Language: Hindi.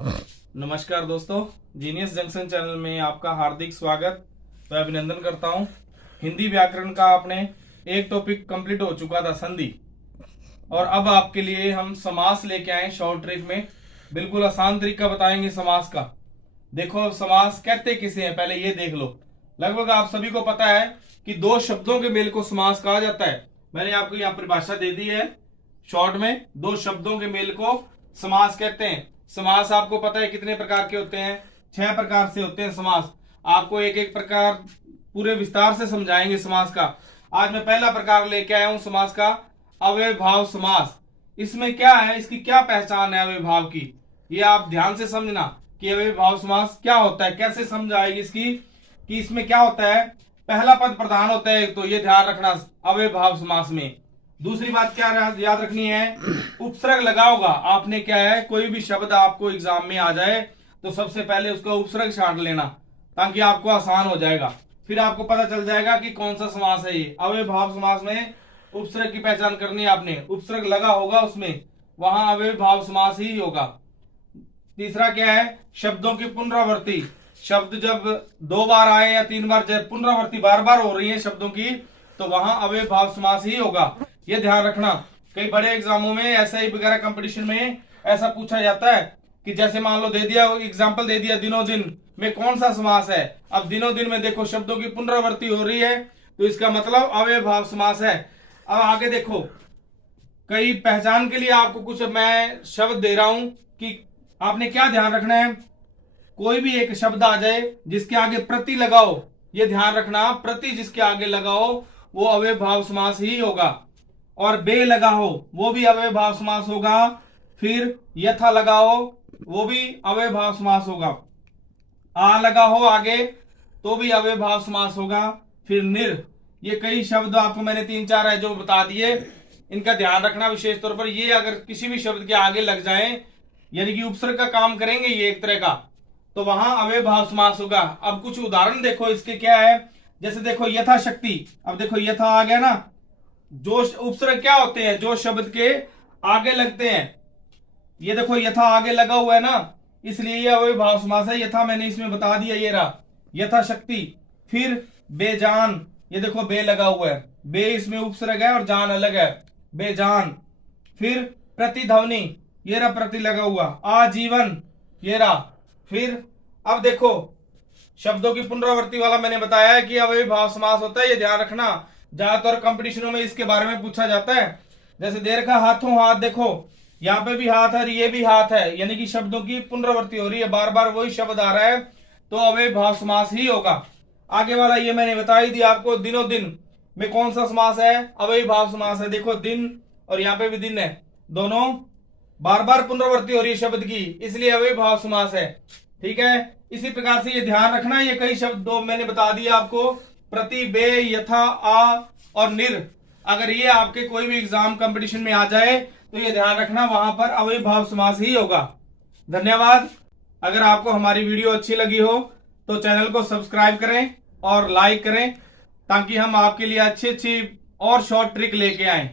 नमस्कार दोस्तों, जीनियस जंक्शन चैनल में आपका हार्दिक स्वागत व अभिनंदन करता हूं। हिंदी व्याकरण का आपने एक टॉपिक कंप्लीट हो चुका था, संधि, और अब आपके लिए हम समास लेके आए शॉर्ट ट्रिक में। बिल्कुल आसान तरीका बताएंगे समास का। देखो, समास कहते किसे हैं पहले ये देख लो। लगभग आप सभी को पता है कि दो शब्दों के मेल को समास कहा जाता है। मैंने आपको यहाँ परिभाषा दे दी है शॉर्ट में। दो शब्दों के मेल को समास कहते हैं। समास आपको पता है कितने प्रकार के होते हैं? 6 प्रकार से होते हैं समास। आपको एक एक प्रकार पूरे विस्तार से समझाएंगे समास का। आज मैं पहला प्रकार लेके आया हूं समास का, अव्ययभाव समास। इसमें क्या है, इसकी क्या पहचान है अव्ययभाव की, ये आप ध्यान से समझना कि अव्ययभाव समास क्या होता है, कैसे समझ आएगी इसकी कि इसमें क्या होता है। पहला पद प्रधान होता है, तो ये ध्यान रखना अव्ययभाव समास में। दूसरी बात क्या याद रखनी है, उपसर्ग लगा होगा। आपने क्या है, कोई भी शब्द आपको एग्जाम में आ जाए तो सबसे पहले उसका उपसर्ग छांट लेना, ताकि आपको आसान हो जाएगा। फिर आपको पता चल जाएगा कि कौन सा समास है ये। अव्ययभाव समास में उपसर्ग की पहचान करनी है आपने। उपसर्ग लगा होगा उसमें, वहां अव्ययभाव समास ही होगा। तीसरा क्या है, शब्दों की पुनरावृत्ति। शब्द जब 2 बार आए या 3 बार, जब पुनरावृत्ति बार बार हो रही है शब्दों की, तो वहां अव्ययभाव समास ही होगा। ये ध्यान रखना। कई बड़े एग्जामों में ऐसा ही वगैरह कंपटीशन में ऐसा पूछा जाता है कि जैसे मान लो दे दिया, एग्जाम्पल दे दिया, दिनों दिन में कौन सा समास है। अब दिनों दिन में देखो शब्दों की पुनरावृत्ति हो रही है, तो इसका मतलब अव्ययभाव समास है। अब आगे देखो, कई पहचान के लिए आपको कुछ मैं शब्द दे रहा हूं कि आपने क्या ध्यान रखना है। कोई भी एक शब्द आ जाए जिसके आगे प्रति लगाओ, ये ध्यान रखना, प्रति जिसके आगे लगाओ वो अव्ययभाव समास ही होगा। और बे लगा हो वो भी अव्ययभाव समास होगा। फिर यथा लगाओ वो भी अव्ययभाव समास होगा। आ लगा हो आगे तो भी अव्ययभाव समास होगा। फिर निर, ये कई शब्द आपको मैंने 3-4 है जो बता दिए, इनका ध्यान रखना विशेष तौर पर। ये अगर किसी भी शब्द के आगे लग जाए, यानी कि उपसर्ग का काम करेंगे ये एक तरह का, तो वहां अव्ययभाव समास होगा। अब कुछ उदाहरण देखो इसके क्या है। जैसे देखो यथाशक्ति। अब देखो यथा आ गया ना, जो उपसर्ग क्या होते हैं, जो शब्द के आगे लगते हैं। ये देखो यथा आगे लगा हुआ है ना, इसलिए ये अव्ययभाव समास है। यथा मैंने इसमें बता दिया, ये रहा यथाशक्ति। फिर बेजान, ये देखो बे लगा हुआ है, बे इसमें उपसर्ग है और जान अलग है, बेजान। फिर प्रतिध्वनि, ये रहा प्रति लगा हुआ। आजीवन, ये रहा। फिर अब देखो शब्दों की पुनरावृत्ति वाला मैंने बताया है कि अव्ययभाव समास होता है, ये ध्यान रखना। ज्यादातर कंपटीशनों में इसके बारे में पूछा जाता है। जैसे दे रखा हाथों हाथ, देखो यहाँ पे भी हाथ है, ये भी हाथ है, यानी कि शब्दों की पुनरावृत्ति हो रही है, बार बार वही शब्द आ रहा है, तो अव्ययभाव समास ही होगा। आगे वाला ये मैंने बता ही दिया आपको, दिनों दिन में कौन सा समास है, अव्ययभाव समास है। देखो दिन और यहाँ पे भी दिन है, दोनों बार बार पुनरावृत्ति हो रही है शब्द की, इसलिए अव्ययभाव समास है। ठीक है, इसी प्रकार से ये ध्यान रखना, ये कई शब्द दो मैंने बता दिया आपको, प्रति, बे, यथा, आ और निर। अगर ये आपके कोई भी एग्जाम कंपटीशन में आ जाए तो ये ध्यान रखना, वहां पर अव्ययभाव समास ही होगा। धन्यवाद। अगर आपको हमारी वीडियो अच्छी लगी हो तो चैनल को सब्सक्राइब करें और लाइक करें, ताकि हम आपके लिए अच्छी अच्छी और शॉर्ट ट्रिक लेके आए।